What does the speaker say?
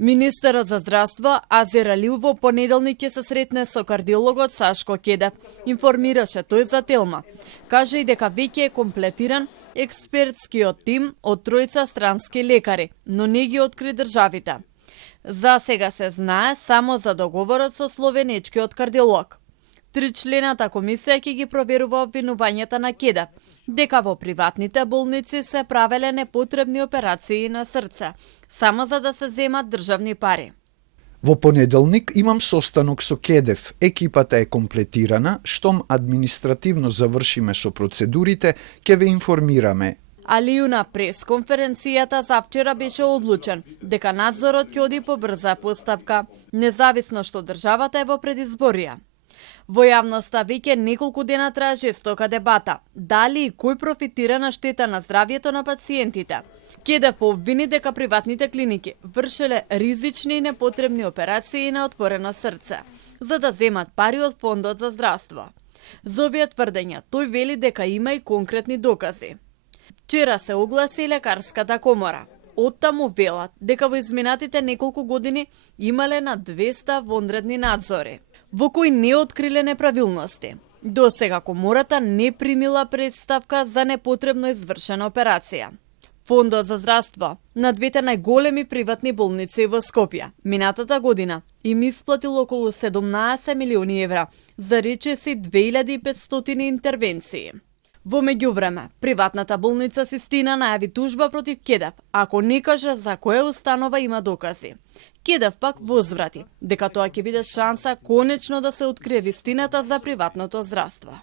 Министерот за здравство Азер Алиу во понеделник ќе се сретне со кардиологот Сашко Кедев. Информираше тој за Телма. Каже и дека веќе е комплетиран експертскиот тим од тројца странски лекари, но не ги откри државите. За сега се знае само за договорот со словенечкиот кардиолог. Тричлената комисија ќе ги проверува обвинувањата на Кедев, дека во приватните болници се правеле непотребни операции на срце, само за да се земат државни пари. Во понеделник имам состанок со Кедев. Екипата е комплетирана, штом административно завршиме со процедурите, ќе ве информираме. Алиу на пресконференцијата завчера беше одлучен дека надзорот ќе оди по брза постапка, независно што државата е во предизборија. Во јавноста веќе неколку дена трае жестока дебата, дали и кој профитира на штета на здравјето на пациентите. Кедев обвини дека приватните клиники вршеле ризични и непотребни операции на отворено срце, за да земат пари од фондот за здравство. За овие тврдења тој вели дека има и конкретни докази. Вчера се огласи лекарската комора. Оттаму велат дека во изминатите неколку години имале на 200 вонредни надзори, во кои не откриле неправилности. До сега комората не примила представка за непотребно извршена операција. Фондот за здравство на двете најголеми приватни болници во Скопје минатата година им исплатил околу 17 милиони евра за речиси 2500 интервенции. Во меѓувреме, приватната болница Систина најави тужба против Кедев, ако не каже за која установа има докази. Кедев пак возврати дека тоа ќе биде шанса конечно да се открие вистината за приватното здравство.